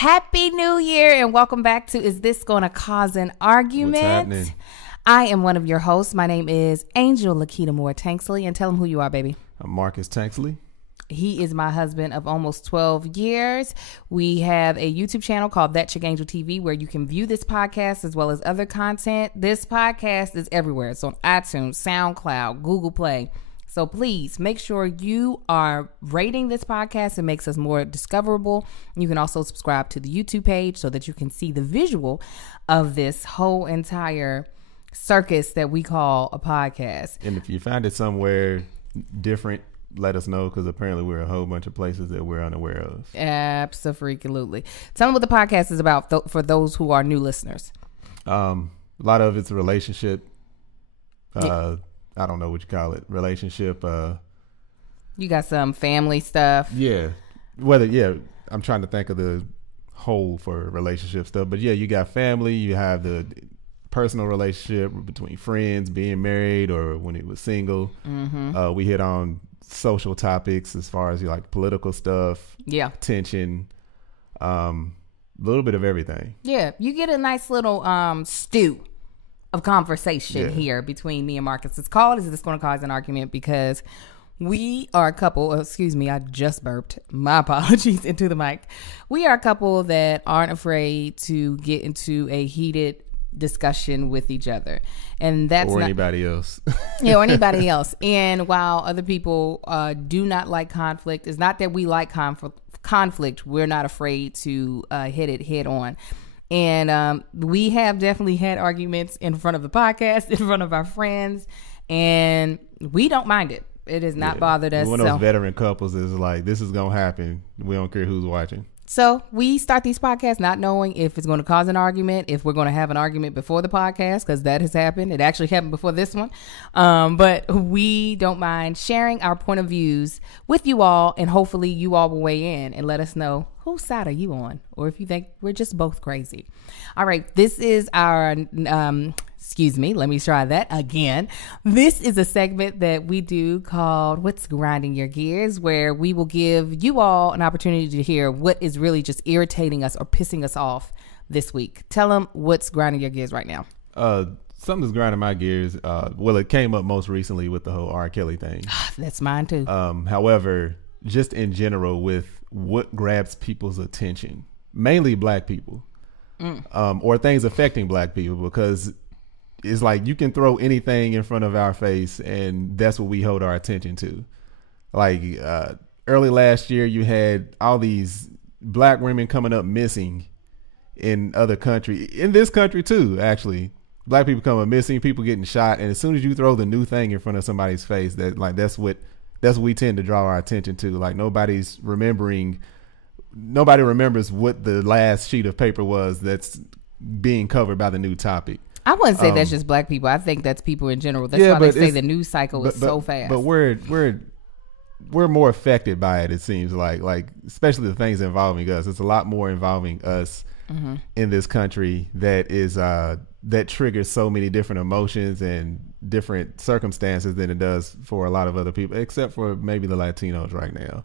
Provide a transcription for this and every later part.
Happy New Year and welcome back to Is This Gonna Cause an Argument? What's happening? I am one of your hosts. My name is Angel Lakita Moore Tanksley, and tell him who you are, baby. I'm Marcus Tanksley. He is my husband of almost 12 years. We have a YouTube channel called That Chick Angel TV where you can view this podcast as well as other content. This podcast is everywhere. It's on iTunes, SoundCloud, Google Play. So please make sure you are rating this podcast. It makes us more discoverable. You can also subscribe to the YouTube page so that you can see the visual of this whole entire circus that we call a podcast. And if you find it somewhere different, let us know, because apparently we're a whole bunch of places that we're unaware of. Absolutely. Tell them what the podcast is about for those who are new listeners. A lot of it's a relationship. I don't know what you call it. Relationship. You got some family stuff. Yeah. I'm trying to think of the whole for relationship stuff. But yeah, you got family. You have the personal relationship between friends, being married, or when it was single. Mm-hmm. We hit on social topics as far as like political stuff. Yeah. Tension. A little bit of everything. Yeah. You get a nice little stew of conversation here between me and Marcus. It's called Is This Going to Cause an Argument? Because we are a couple, excuse me, I just burped. My apologies into the mic. We are a couple that aren't afraid to get into a heated discussion with each other. And that's or anybody else. Yeah, or anybody else. And while other people do not like conflict, it's not that we like conflict. We're not afraid to hit it head on. And we have definitely had arguments in front of the podcast, in front of our friends, and we don't mind it. It has not bothered us. One of those veteran couples is like, this is going to happen. We don't care who's watching. So we start these podcasts not knowing if it's going to cause an argument, if we're going to have an argument before the podcast, because that has happened. It actually happened before this one. But we don't mind sharing our point of views with you all, and hopefully you all will weigh in and let us know whose side are you on, or if you think we're just both crazy. All right, this is our, excuse me, let me try that again. This is a segment that we do called What's Grinding Your Gears, where we will give you all an opportunity to hear what is really just irritating us or pissing us off this week. Tell them what's grinding your gears right now. Something that's grinding my gears. Well, it came up most recently with the whole R. Kelly thing. That's mine too. However, just in general with what grabs people's attention, mainly black people, or things affecting black people, because it's like you can throw anything in front of our face and that's what we hold our attention to. Like early last year, you had all these black women coming up missing in other country, in this country too, actually. Black people coming missing, people getting shot, and as soon as you throw the new thing in front of somebody's face, that's what we tend to draw our attention to. Like nobody remembers what the last sheet of paper was that's being covered by the new topic. I wouldn't say that's just black people. I think that's people in general. That's why they say the news cycle is so fast. But we're more affected by it. It seems like especially the things involving us. It's a lot more involving us in this country that triggers so many different emotions and different circumstances than it does for a lot of other people, except for maybe the Latinos right now.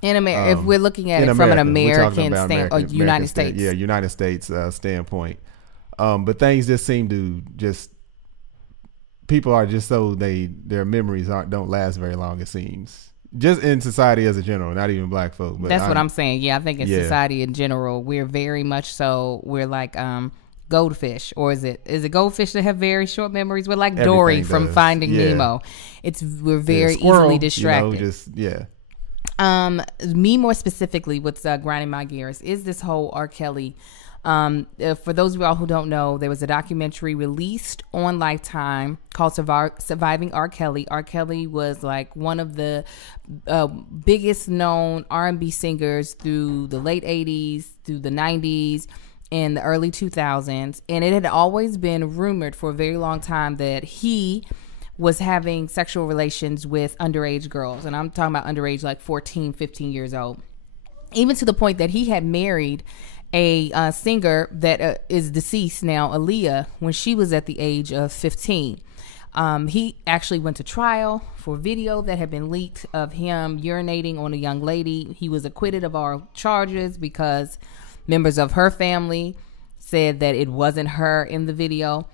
In America, if we're looking at it from an American standpoint, United States. Yeah, United States standpoint. But things just seem to people are just so their memories don't last very long, it seems. Just in society as a general, not even black folk. But that's what I'm saying. Yeah, I think in society in general, we're very much so, we're like goldfish, or is it goldfish that have very short memories? We're like Dory from Finding Nemo. We're very easily distracted. Me more specifically, what's grinding my gears is this whole R. Kelly. For those of y'all who don't know, there was a documentary released on Lifetime called Surviving R. Kelly. R. Kelly was like one of the biggest known R&B singers through the late 80s, through the 90s, and the early 2000s. And it had always been rumored for a very long time that he was having sexual relations with underage girls. And I'm talking about underage, like 14, 15 years old. Even to the point that he had married a singer that is deceased now, Aaliyah, when she was at the age of 15. He actually went to trial for video that had been leaked of him urinating on a young lady. He was acquitted of all charges because Members of her family said that it wasn't her in the video.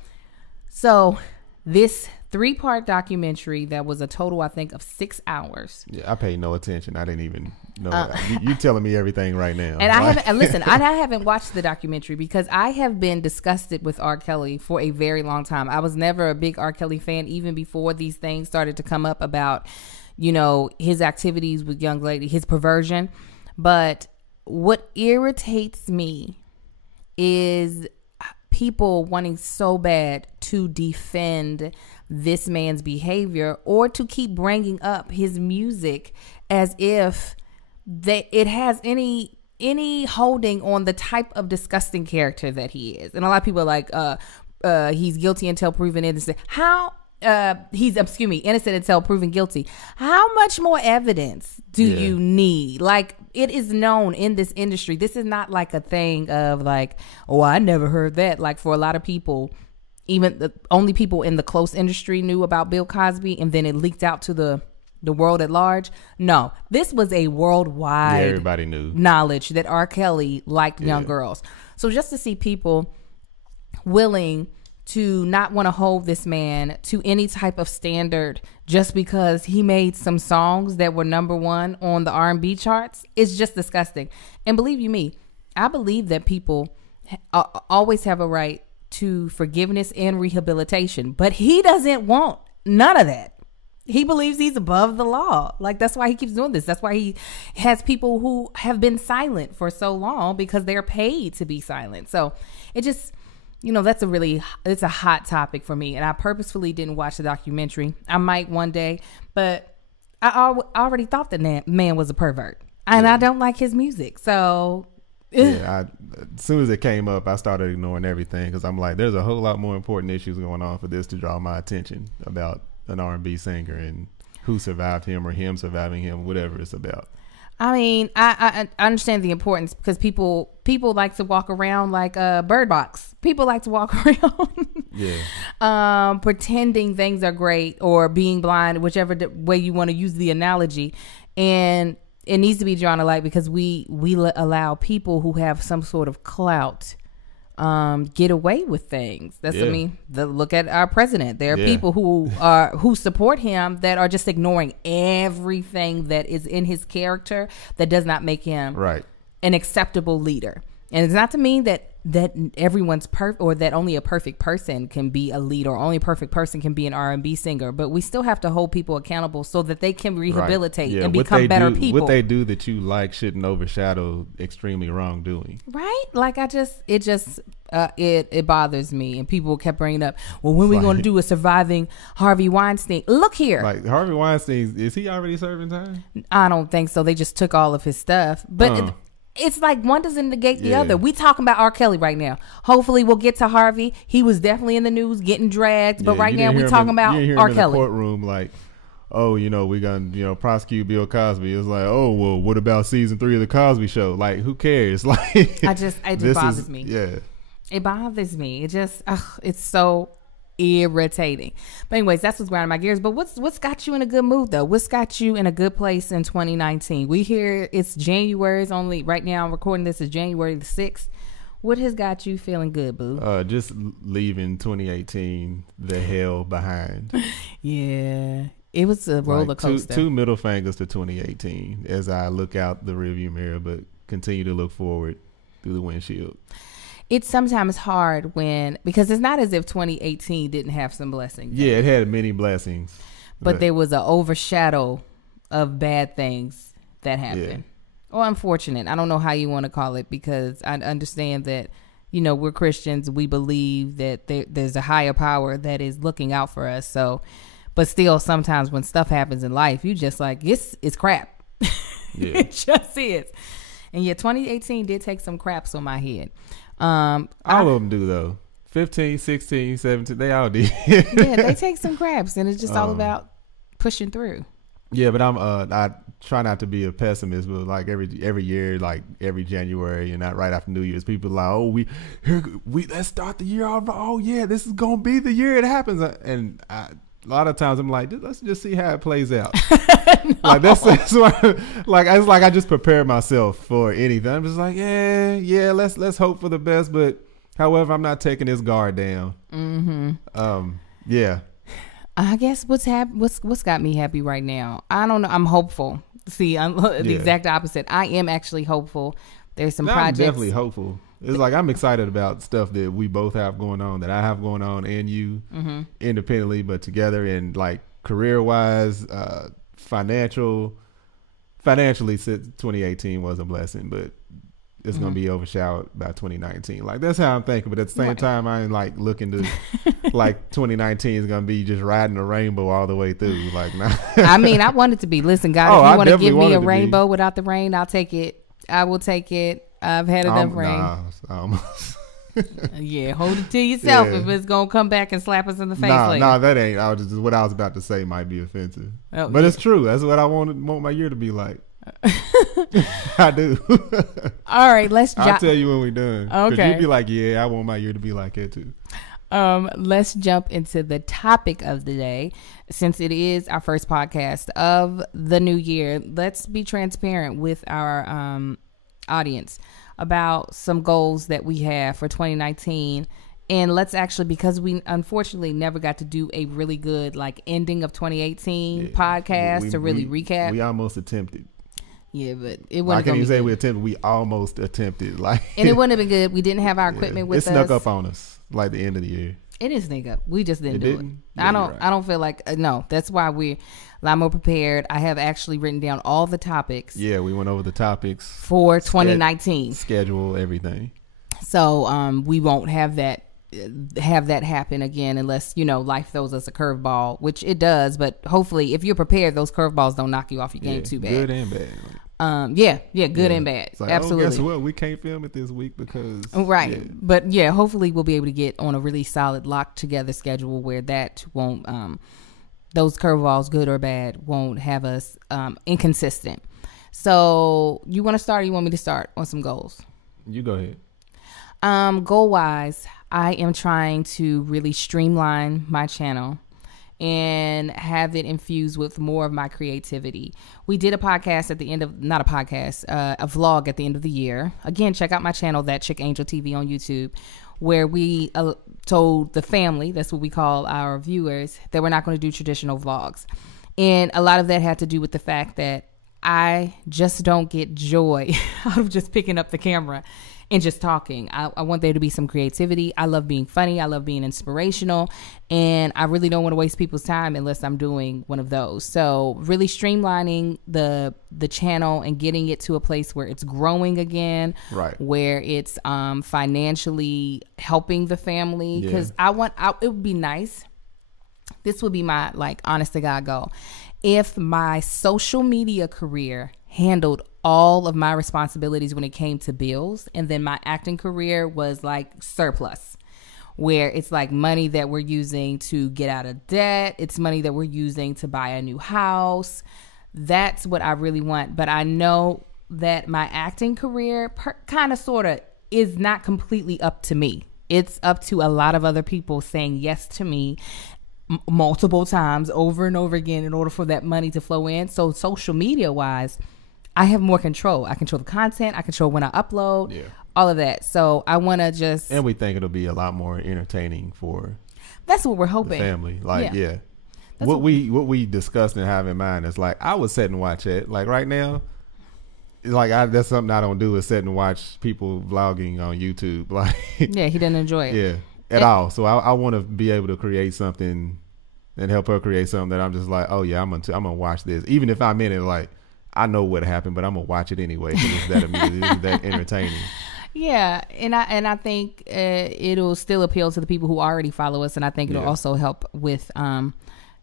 So this 3-part documentary that was a total, I think, of 6 hours. Yeah, I paid no attention. I didn't even know. You telling me everything right now. And I haven't, listen, I haven't watched the documentary because I have been disgusted with R. Kelly for a very long time. I was never a big R. Kelly fan, even before these things started to come up about, you know, his activities with young ladies, his perversion. But what irritates me is people wanting so bad to defend this man's behavior or to keep bringing up his music as if it has any holding on the type of disgusting character that he is. And a lot of people are like, he's guilty until proven innocent. Innocent until proven guilty. How much more evidence do you need? Like, it is known in this industry. This is not like a thing of like, oh, I never heard that. Like, for a lot of people, even the only people in the close industry knew about Bill Cosby, and then it leaked out to the world at large. No, this was a worldwide everybody knew knowledge that R. Kelly liked young girls. So just to see people willing to not want to hold this man to any type of standard just because he made some songs that were #1 on the R&B charts is just disgusting. And believe you me, I believe that people always have a right to forgiveness and rehabilitation, but he doesn't want none of that. He believes he's above the law. Like, that's why he keeps doing this. That's why he has people who have been silent for so long because they're paid to be silent. So it just, you know, it's a hot topic for me. And I purposefully didn't watch the documentary. I might one day, but I already thought that man was a pervert. And I don't like his music. So as soon as it came up, I started ignoring everything because I'm like, there's a whole lot more important issues going on for this to draw my attention about an R&B singer and who survived him or him surviving him, whatever it's about. I mean, I understand the importance because people like to walk around like a bird box. People like to walk around pretending things are great or being blind, whichever way you want to use the analogy. And it needs to be drawn to light because we allow people who have some sort of clout get away with things. That's I mean, look at our president. There are people who support him that are just ignoring everything that is in his character that does not make him an acceptable leader. And it's not to mean that everyone's perfect or that only a perfect person can be a leader or only a perfect person can be an R&B singer, but we still have to hold people accountable so that they can rehabilitate and become better people. What they do that you like shouldn't overshadow extremely wrongdoing. Right? Like it bothers me. And people kept bringing up, well, when we going to do a surviving Harvey Weinstein? Look here. Like, Harvey Weinstein, is he already serving time? I don't think so. They just took all of his stuff. But it's like one doesn't negate the other. We talking about R. Kelly right now. Hopefully we'll get to Harvey. He was definitely in the news getting dragged. But right now we talking about R. Kelly. In the courtroom like, oh, you know, we're going to, prosecute Bill Cosby. It's like, oh, well, what about season 3 of the Cosby Show? Like, who cares? Like, it just bothers me. Yeah. It bothers me. It just, it's so irritating. But anyways, that's what's grinding my gears. But what's got you in a good mood though? What's got you in a good place in 2019? We hear it's January. It's only right now I'm recording this is January the 6th. What has got you feeling good, boo? Just leaving 2018 the hell behind. Yeah. It was a roller coaster. Two middle fingers to 2018 as I look out the rearview mirror, but continue to look forward through the windshield. It's sometimes hard because it's not as if 2018 didn't have some blessings. Yeah, it had many blessings. But there was an overshadow of bad things that happened. Yeah. Or unfortunate. I don't know how you want to call it because I understand that, we're Christians. We believe that there's a higher power that is looking out for us. So, but still sometimes when stuff happens in life, you just like, it's crap. Yeah. It just is. And 2018 did take some craps on my head. All of them do though. 15, 16, 17, they all did. Yeah, they take some craps and it's just all about pushing through. Yeah, but I try not to be a pessimist, but like every year, like every January and not right after New Year's, people are like, oh, we let's start the year off. Oh yeah, this is gonna be the year it happens. And a lot of times I'm like, let's just see how it plays out. Like that's why, like it's like I just prepare myself for anything. I'm just like, yeah, let's hope for the best. But however, I'm not taking this guard down. Yeah. I guess what's got me happy right now? I don't know. I'm hopeful. See, I'm the exact opposite. I am actually hopeful. There's some projects. I'm definitely hopeful. It's like I'm excited about stuff that we both have going on, that I have going on, and you independently, but together. And like career wise, financially, since 2018 was a blessing, but it's gonna be overshadowed by 2019. Like that's how I'm thinking. But at the same time, I ain't like looking to like 2019 is gonna be just riding a rainbow all the way through. Like, nah. I mean, I want it to be. Listen, God, if you want to give me a rainbow without the rain, I'll take it. I will take it. I've had enough rain. Yeah, hold it to yourself if it's gonna come back and slap us in the face. Nah, that ain't. What I was about to say might be offensive, but it's true. That's what I want my year to be like. I do. All right, I'll tell you when we're done. Okay, you'd be like, yeah, I want my year to be like that too. Let's jump into the topic of the day. Since it is our first podcast of the new year, let's be transparent with our audience about some goals that we have for 2019. And let's actually, because we unfortunately never got to do a really good like ending of 2018 podcast to really recap. We almost attempted. Yeah, but it wasn't. I can't even say we attempted. We almost attempted. Like, and it wouldn't have been good. We didn't have our equipment with us. It snuck up on us like the end of the year. It didn't sneak up. We just didn't do it. Yeah, I don't feel like no. That's why we're a lot more prepared. I have actually written down all the topics. Yeah, we went over the topics for 2019. Schedule everything. So we won't have that happen again unless life throws us a curveball, which it does. But hopefully, if you're prepared, those curveballs don't knock you off your game too bad. Good and bad. Good and bad. Like, absolutely. Guess what? We can't film it this week because But hopefully we'll be able to get on a really solid locked together schedule where that won't those curveballs, good or bad, won't have us inconsistent. So you want to start, or you want me to start on some goals? You go ahead. Goal wise, I am trying to really streamline my channel and have it infused with more of my creativity. We did a podcast at the end of, not a podcast, a vlog at the end of the year. Again, check out my channel, That Chick Angel TV on YouTube, where we told the family, that's what we call our viewers, that we're not going to do traditional vlogs. And a lot of that had to do with the fact that I just don't get joy out of just picking up the camera and just talking. I want there to be some creativity. I love being funny. I love being inspirational. And I really don't want to waste people's time unless I'm doing one of those. So really streamlining the channel and getting it to a place where it's growing again. Right. Where it's financially helping the family. Because it would be nice. This would be my honest to God goal. If my social media career handled all of my responsibilities when it came to bills, and then my acting career was surplus, where it's money that we're using to get out of debt, it's money that we're using to buy a new house. That's what I really want. But I know that my acting career kind of sort of is not completely up to me. It's up to a lot of other people saying yes to me multiple times over and over again in order for that money to flow in. So social media wise, I have more control. I control the content. I control when I upload, all of that. So I want to just... And we think it'll be a lot more entertaining for... That's what we're hoping. The family. What we discussed and have in mind is I would sit and watch it. Right now, that's something I don't do, is sit and watch people vlogging on YouTube. Yeah, he doesn't enjoy it. Yeah, at all. So I want to be able to create something and help her create something that I'm just I'm gonna watch this. Even if I'm in it, I know what happened, but I'm gonna watch it anyway because it's that amusing, it's that entertaining. Yeah, and I think it'll still appeal to the people who already follow us, and I think it'll also help with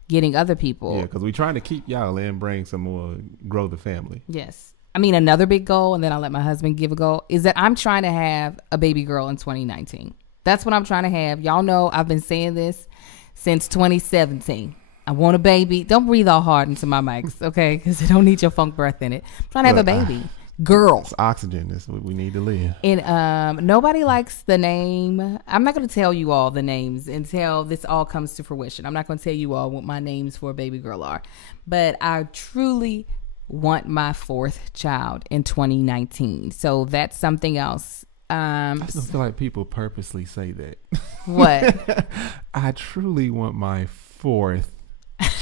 getting other people. Yeah, because we're trying to keep y'all and bring some more, grow the family. Yes, I mean another big goal, and then I'll let my husband give a goal, is that I'm trying to have a baby girl in 2019. That's what I'm trying to have. Y'all know I've been saying this since 2017. I want a baby. Don't breathe all hard into my mics, okay? Because I don't need your funk breath in it. I'm trying to have a baby. Girl. It's oxygen. That's what we need to live. And nobody likes the name. I'm not going to tell you all the names until this all comes to fruition. I'm not going to tell you all what my names for a baby girl are. But I truly want my 4th child in 2019. So that's something else. I just feel like people purposely say that. What? I truly want my 4th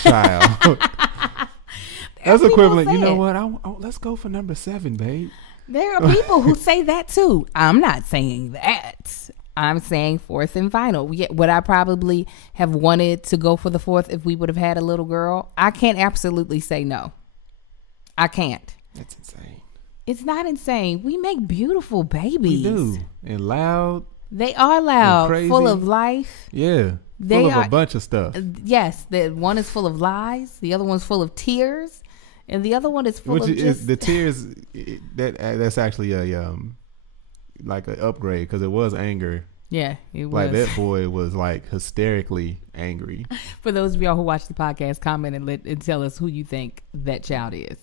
child. That's equivalent. You know what? Let's go for number 7, babe. There are people who say that too. I'm not saying that. I'm saying 4th and final. Would I probably have wanted to go for the 4th if we would have had a little girl? I can't absolutely say no. I can't. That's insane. It's not insane. We make beautiful babies. We do. And loud. They are loud. Crazy. Full of life. Yeah. Full of a bunch of stuff. Yes. The one is full of lies. The other one's full of tears. And the other one is full of just... The tears, that's actually a like an upgrade because it was anger. Yeah, it was. Like that boy was like hysterically angry. For those of y'all who watch the podcast, comment and tell us who you think that child is.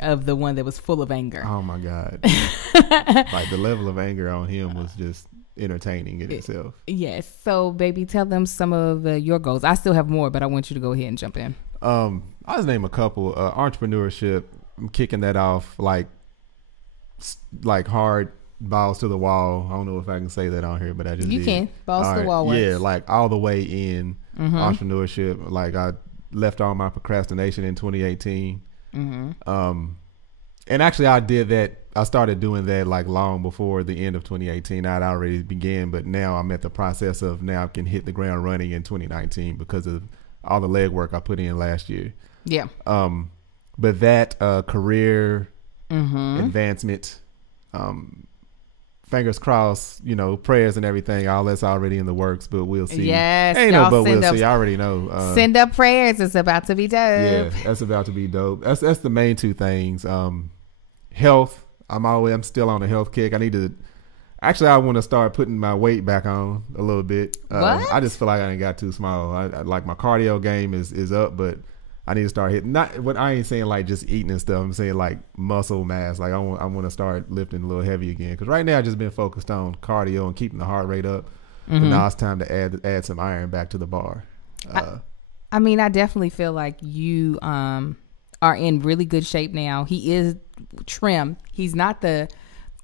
Of the one that was full of anger. Oh my God. Like the level of anger on him was just entertaining in itself. Yes. So baby, tell them some of your goals. I still have more, but I want you to go ahead and jump in. I'll just name a couple. Entrepreneurship. I'm kicking that off like hard balls to the wall. I don't know if I can say that on here, but I just you did. can balls to the wall works. Yeah, like all the way in entrepreneurship. Like I left all my procrastination in 2018. And actually I did that. I started doing that like long before the end of 2018. I'd already began, but now I'm at the process of now I can hit the ground running in 2019 because of all the legwork I put in last year. Yeah. But that career advancement, fingers crossed, prayers and everything, all that's already in the works, but we'll see. Yes. Ain't no but we'll see. I already know. Send up prayers. It's about to be dope. Yeah, that's about to be dope. That's the main two things. Health. I'm still on a health kick. I want to start putting my weight back on a little bit. What? I just feel like I ain't got too small. I like my cardio game is up, but I need to start hitting. I ain't saying like just eating and stuff. I'm saying like muscle mass. Like I want to start lifting a little heavy again. Because right now I just been focused on cardio and keeping the heart rate up. But now it's time to add some iron back to the bar. I mean, I definitely feel like you are in really good shape now. He is trim. He's not the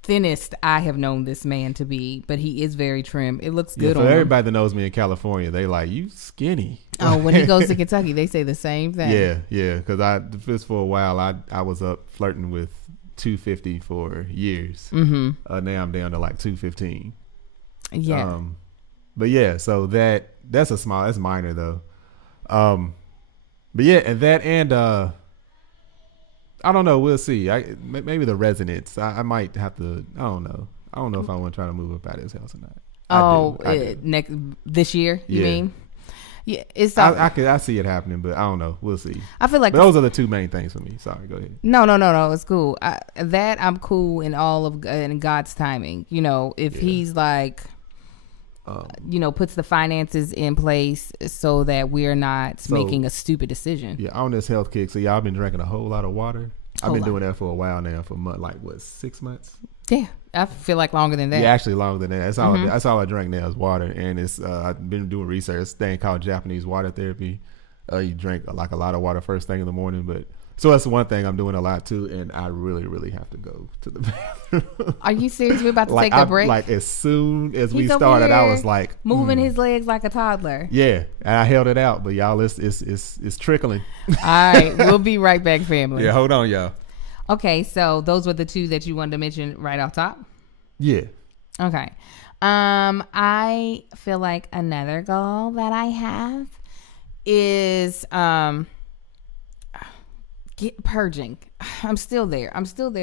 thinnest I have known this man to be, but he is very trim. It looks good on everybody that knows me in California, they like, you skinny. Oh, when he goes to Kentucky, they say the same thing. Yeah, because for a while I was up flirting with 250 for years. Now I'm down to like 215. Yeah. But yeah, so that's minor though. But yeah, and that and I don't know. We'll see. Maybe the resonance. I might have to. I don't know. I don't know if I want to try to move up out of his house or not. Next this year? You mean? Yeah, it's. I see it happening, but I don't know. We'll see. I feel like those are the two main things for me. Sorry, go ahead. No. It's cool. I'm cool in all of in God's timing. If he's like. Puts the finances in place so that we're not making a stupid decision. Yeah, on this health kick. So y'all been drinking a whole lot of water. I've been doing that for a while now, for 6 months? Yeah, I feel like longer than that. Yeah, actually longer than that. That's all I drink now is water, and it's I've been doing research. This thing called Japanese water therapy. You drink like a lot of water first thing in the morning, but. So that's one thing I'm doing a lot too, and I really, really have to go to the bathroom. Are you serious? We're about to take a break? Like as soon as we started, I was like moving his legs like a toddler. Yeah, and I held it out, but y'all, it's trickling. All right, we'll be right back, family. Yeah, hold on, y'all. Okay, so those were the two that you wanted to mention right off top. Yeah. Okay. I feel like another goal that I have is purging. I'm still there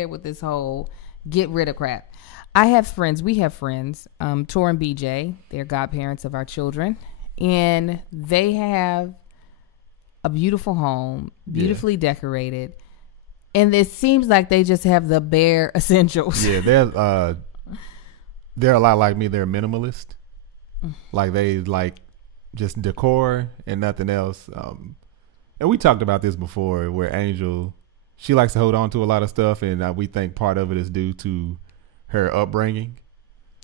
with this whole get rid of crap. We have friends, Tor and BJ, they're godparents of our children, and they have a beautiful home, beautifully decorated, and it seems like they just have the bare essentials. Yeah, they're a lot like me. They're minimalist. Like they like just decor and nothing else. And we talked about this before, where Angel she likes to hold on to a lot of stuff, and we think part of it is due to her upbringing.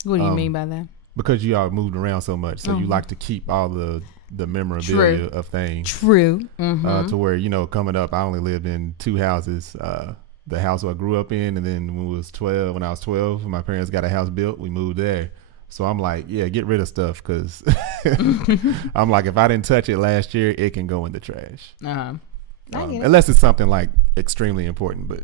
What do you mean by that? Because you all moved around so much, so you like to keep all the memorabilia of things. True. To where, you know, coming up, I only lived in 2 houses. The house I grew up in, and then when I was 12, my parents got a house built, we moved there. So I'm like, yeah, get rid of stuff, because I'm like, if I didn't touch it last year, it can go in the trash. Unless it's something like extremely important, but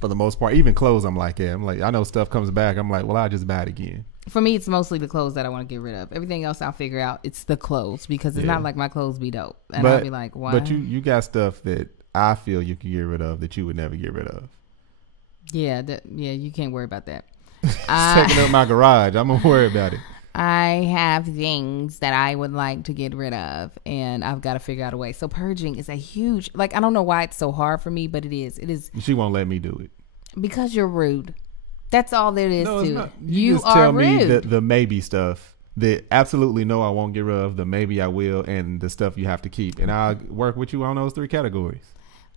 for the most part, even clothes, I'm like, I know stuff comes back. I'm like, well, I'll just buy it again. For me, it's mostly the clothes that I want to get rid of. Everything else I'll figure out. It's the clothes, because it's not like my clothes be dope. And I'll be like, why? But you got stuff that I feel you can get rid of that you would never get rid of. Yeah, you can't worry about that. It's taking up my garage. I'm gonna worry about it. I have things that I would like to get rid of, and I've got to figure out a way. So purging is a huge, like, I don't know why it's so hard for me, but it is. It is. She won't let me do it. Because you're rude. That's all there is to it. You just tell me the maybe stuff that absolutely no, I won't get rid of, the maybe I will, and the stuff you have to keep. And I'll work with you on those 3 categories.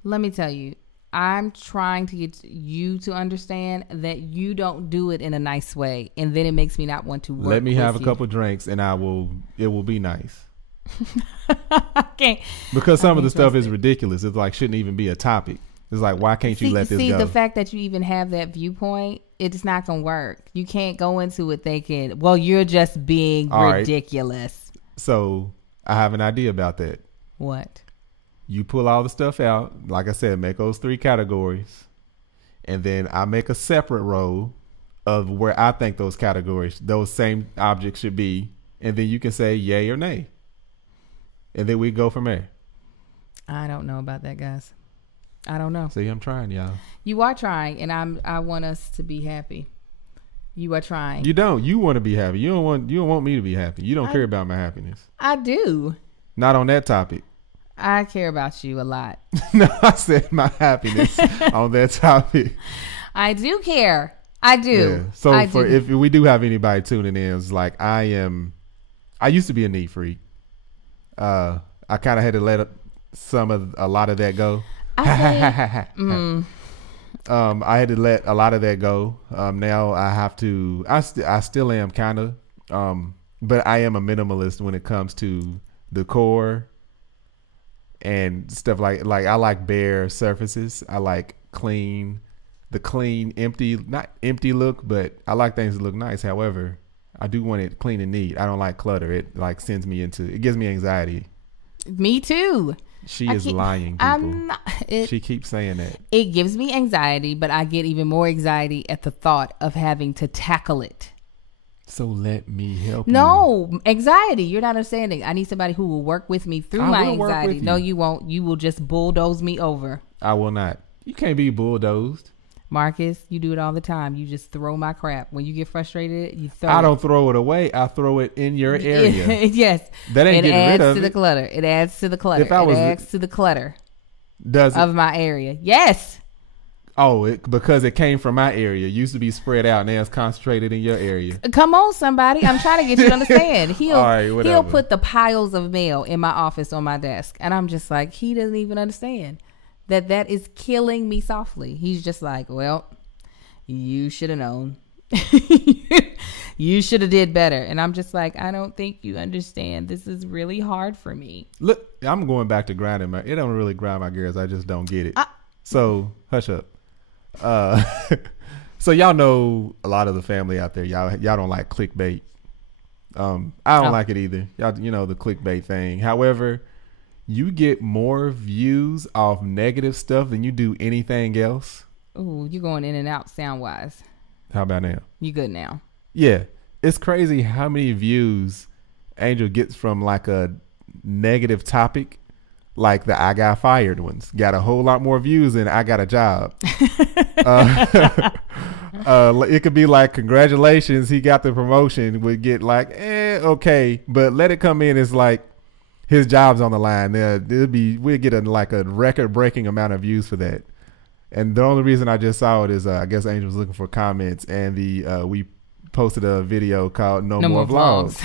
Let me tell you, I'm trying to get you to understand that you don't do it in a nice way, and then it makes me not want to work. Let me have a couple drinks, and it will be nice. Okay. Because some of the stuff is ridiculous. It's like shouldn't even be a topic. It's like, why can't you let this go? The fact that you even have that viewpoint, it's not gonna work. You can't go into it thinking, well, you're just being ridiculous. Right. So I have an idea about that. What? You pull all the stuff out, like I said, make those 3 categories, and then I make a separate row of where I think those categories, those same objects should be, and then you can say yay or nay, and then we go from there. I don't know about that, guys. I don't know. See, I'm trying, y'all. You are trying, and I want us to be happy. You are trying. You don't. You want to be happy. You don't want me to be happy. You don't care about my happiness. I do. Not on that topic. I care about you a lot. No, I said my happiness on that topic. I do care. I do. Yeah. So if we do have anybody tuning in, it's like I used to be a neat freak. I kind of had to let a lot of that go. I had to let a lot of that go. Now I have to. I still am kind of, but I am a minimalist when it comes to decor and stuff like I like bare surfaces. I like the clean, empty, not empty look, but I like things that look nice. However, I do want it clean and neat. I don't like clutter. It like it gives me anxiety. Me too. She is lying, people. She keeps saying that. It gives me anxiety, but I get even more anxiety at the thought of having to tackle it. So let me help you. No, anxiety. You're not understanding. I need somebody who will work with me through my anxiety. No, you won't. You will just bulldoze me over. I will not. You can't be bulldozed. Marcus, you do it all the time. You just throw my crap. When you get frustrated, you throw I don't throw it away. I throw it in your area. Yes. That ain't getting rid of it. It adds to the clutter. It adds to the clutter. It adds to the clutter. Does it? Of my area. Yes. Oh, because it came from my area. It used to be spread out. Now it's concentrated in your area. Come on, somebody. I'm trying to get you to understand. He'll put the piles of mail in my office on my desk. And I'm just like, he doesn't even understand that is killing me softly. He's just like, well, you should have known. You should have did better. And I'm just like, I don't think you understand. This is really hard for me. Look, I'm going back to grinding it don't really grind my gears. I just don't get it. So hush up. So y'all know a lot of the family out there. Y'all don't like clickbait. I don't like it either. Y'all, you know the clickbait thing. However, you get more views off negative stuff than you do anything else. Ooh, you going in and out sound wise. How about now? You good now? Yeah, it's crazy how many views Angel gets from like a negative topic. Like the I got fired ones got a whole lot more views than I got a job. It could be like, congratulations, he got the promotion. Would get like, okay, but let it come in. It's like his job's on the line. We'll get a record breaking amount of views for that. And the only reason I just saw it is I guess Angel was looking for comments, and we posted a video called No More Vlogs.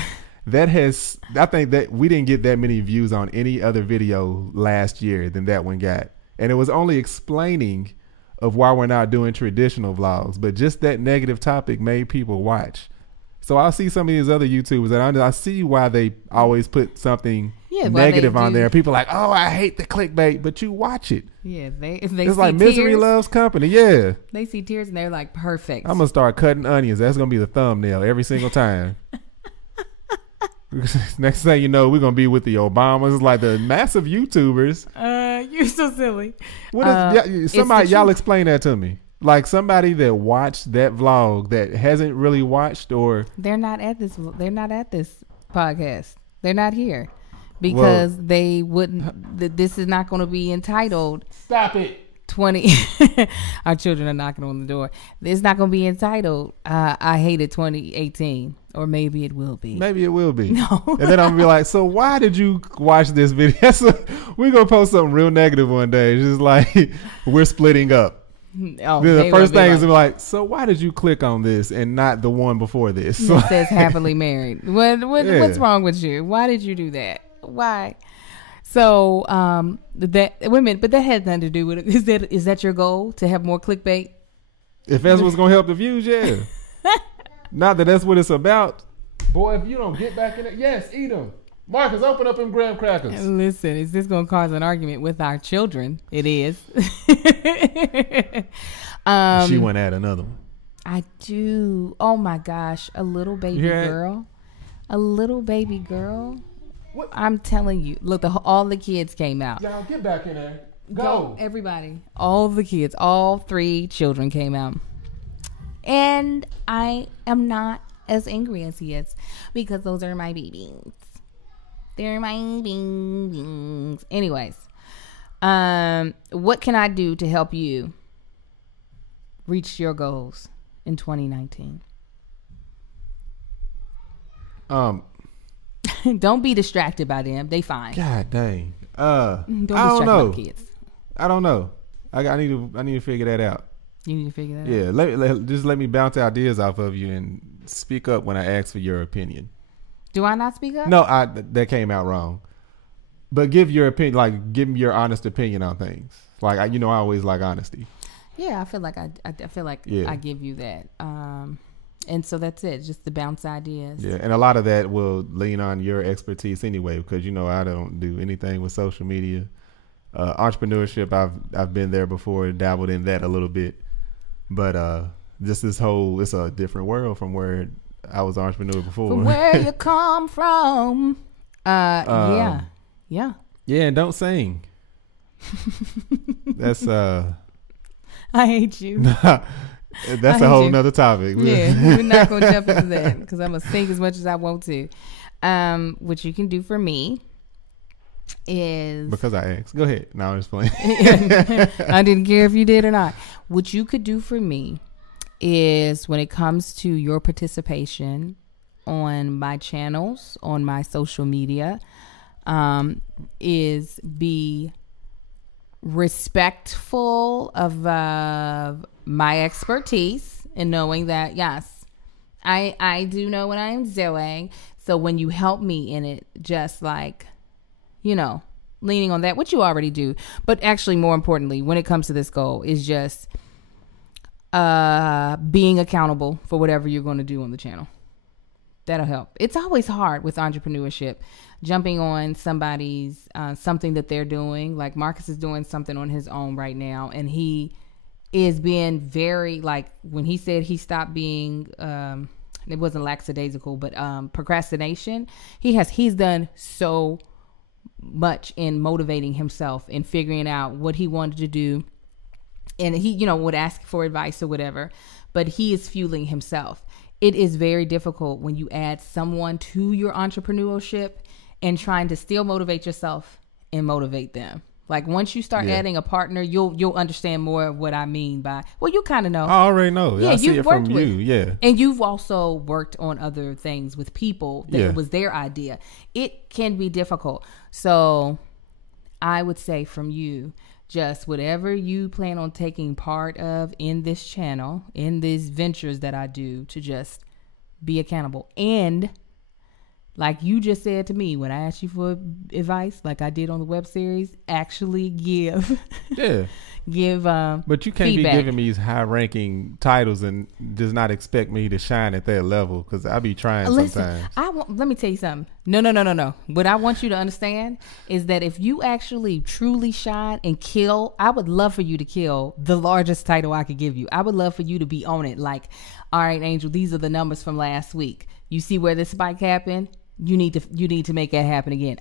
I think that we didn't get that many views on any other video last year than that one got. And it was only explaining of why we're not doing traditional vlogs, but just that negative topic made people watch. So I'll see some of these other YouTubers and I see why they always put something negative on there. People are like, oh, I hate the clickbait, but you watch it. Yeah, if it's like misery loves company. Yeah, they see tears and they're like, perfect. I'm gonna start cutting onions. That's gonna be the thumbnail every single time. Next thing you know, we're gonna be with the Obamas. It's like the massive YouTubers. You're so silly. What is somebody? Y'all explain that to me. Like somebody that watched that vlog that hasn't really watched, or they're not at this podcast. They're not here because they wouldn't. This is not going to be entitled. Stop it. 20. Our children are knocking on the door. It's not going to be entitled. I hated 2018, or maybe it will be. Maybe it will be. No. And then I'm gonna be like, so why did you watch this video? We're gonna post something real negative one day. It's just like we're splitting up. Oh, the first thing is like, so why did you click on this and not the one before this? It says happily married. What's wrong with you? Why did you do that? Why? So wait a minute, but that had nothing to do with it. Is that your goal, to have more clickbait? If that's what's gonna help the views, yeah. Not that that's what it's about. Boy, if you don't get back in it, yes, eat them. Marcus, open up them graham crackers. Listen, is this going to cause an argument with our children? It is. She went at another one. I do. Oh my gosh, a little baby girl. A little baby girl. What? I'm telling you. Look, all the kids came out. Y'all get back in there. Go. Everybody. All the kids. All 3 children came out. And I am not as angry as he is because those are my babies. They're my babies. Anyways, what can I do to help you reach your goals in 2019? Don't be distracted by them. They fine. God dang. Don't be distracted by the kids. I don't know. I need to figure that out. You need to figure that out. Yeah, just let me bounce ideas off of you and speak up when I ask for your opinion. Do I not speak up? No, that came out wrong. But give your opinion, like give me your honest opinion on things. Like I always like honesty. Yeah, I feel like I give you that. And so that's it, just to bounce ideas. Yeah, and a lot of that will lean on your expertise anyway, because I don't do anything with social media. Entrepreneurship, I've been there before, dabbled in that a little bit. But just it's a different world from where I was an entrepreneur before. From where you come from. Yeah, and don't sing. That's I hate you. That's a whole nother topic. Yeah, we're not going to jump into that because I'm going to sing as much as I want to. What you can do for me is... Because I asked. Go ahead. Now I'm just playing. I didn't care if you did or not. What you could do for me is, when it comes to your participation on my channels, on my social media, is be respectful of my expertise and knowing that, yes, I do know what I'm doing. So when you help me in it, just like, leaning on that, which you already do, but actually more importantly, when it comes to this goal, is just being accountable for whatever you're going to do on the channel. That'll help. It's always hard with entrepreneurship, jumping on somebody's something that they're doing. Like Marcus is doing something on his own right now, and he is being very, like, when he said he stopped being it wasn't lackadaisical, but procrastination. He's done so much in motivating himself and figuring out what he wanted to do. And he, would ask for advice or whatever, but he is fueling himself. It is very difficult when you add someone to your entrepreneurship and trying to still motivate yourself and motivate them. Like once you start adding a partner, you'll understand more of what I mean by, well, you kind of know. I already know. Yeah, I see it from you. Yeah. And you've also worked on other things with people that it was their idea. It can be difficult. So I would say from you, just whatever you plan on taking part of in this channel, in these ventures that I do, to just be accountable and like you just said to me when I asked you for advice, like I did on the web series, actually give. Yeah. Give but you can't feedback. be giving me these high-ranking titles and does not expect me to shine at that level, because I be trying sometimes. Let me tell you something. No. What I want you to understand is that if you actually truly shine and kill, I would love for you to kill the largest title I could give you. I would love for you to be on it. Like, all right, Angel, these are the numbers from last week. You see where this spike happened? You need to make that happen again.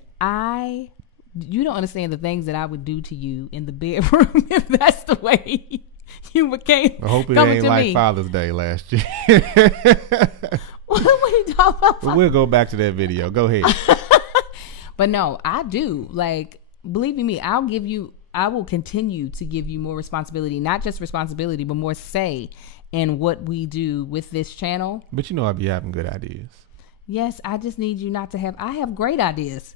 You don't understand the things that I would do to you in the bedroom if that's the way you became. I hope it ain't like Father's Day last year. What are you talking about? But we'll go back to that video. Go ahead. But no, I do. Like, believe me, I will continue to give you more responsibility, not just responsibility, but more say in what we do with this channel. But you know I be having good ideas. Yes, I just need you not to have. I have great ideas.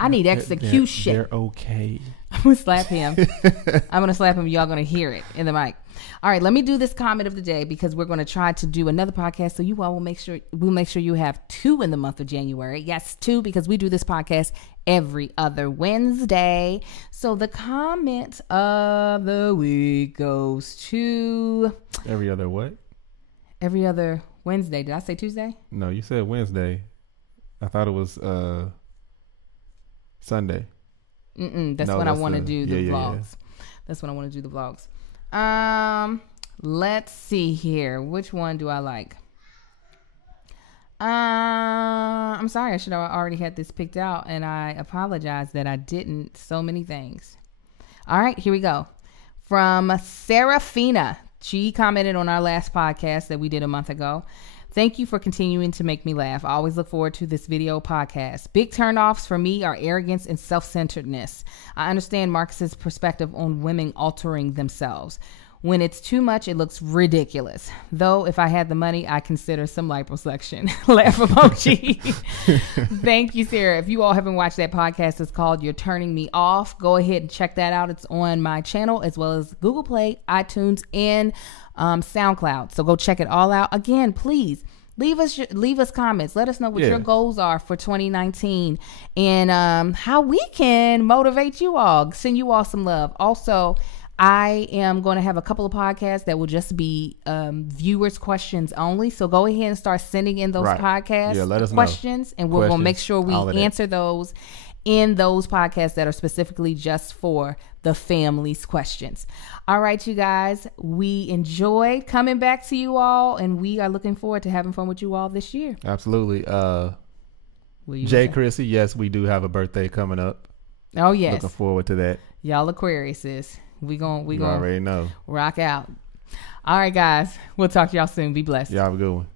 I need execution. They're okay. I'm going to slap him. I'm going to slap him. Y'all going to hear it in the mic. All right, let me do this comment of the day, because we're going to try to do another podcast. So you all will make sure you have 2 in the month of January. Yes, 2, because we do this podcast every other Wednesday. So the comment of the week goes to every other what? Every other Wednesday. Did I say Tuesday? No, you said Wednesday. I thought it was Sunday. That's when I want to do the vlogs. Yeah. That's when I want to do the vlogs. Let's see here. Which one do I like? I'm sorry. I should have already had this picked out, and I apologize that I didn't. So many things. All right, here we go. From Serafina. She commented on our last podcast that we did a month ago. Thank you for continuing to make me laugh. I always look forward to this video podcast. Big turnoffs for me are arrogance and self-centeredness. I understand Marcus's perspective on women altering themselves. When it's too much, it looks ridiculous. Though, if I had the money, I consider some liposuction. Laugh emoji. Thank you, Sarah. If you all haven't watched that podcast, it's called You're Turning Me Off. Go ahead and check that out. It's on my channel, as well as Google Play, iTunes, and SoundCloud. So go check it all out. Again, please leave us comments. Let us know what your goals are for 2019 and how we can motivate you all, send you all some love. Also, I am going to have a couple of podcasts that will just be viewers' questions only. So go ahead and start sending in those podcast questions, and we're going to make sure we answer those in those podcasts that are specifically just for the family's questions. All right, you guys, we enjoyed coming back to you all, and we are looking forward to having fun with you all this year. Absolutely. Jay Chrissy, yes, we do have a birthday coming up. Oh, yes. Looking forward to that. Y'all Aquariuses. We already know. Rock out. All right, guys. We'll talk to y'all soon. Be blessed. Y'all have a good one.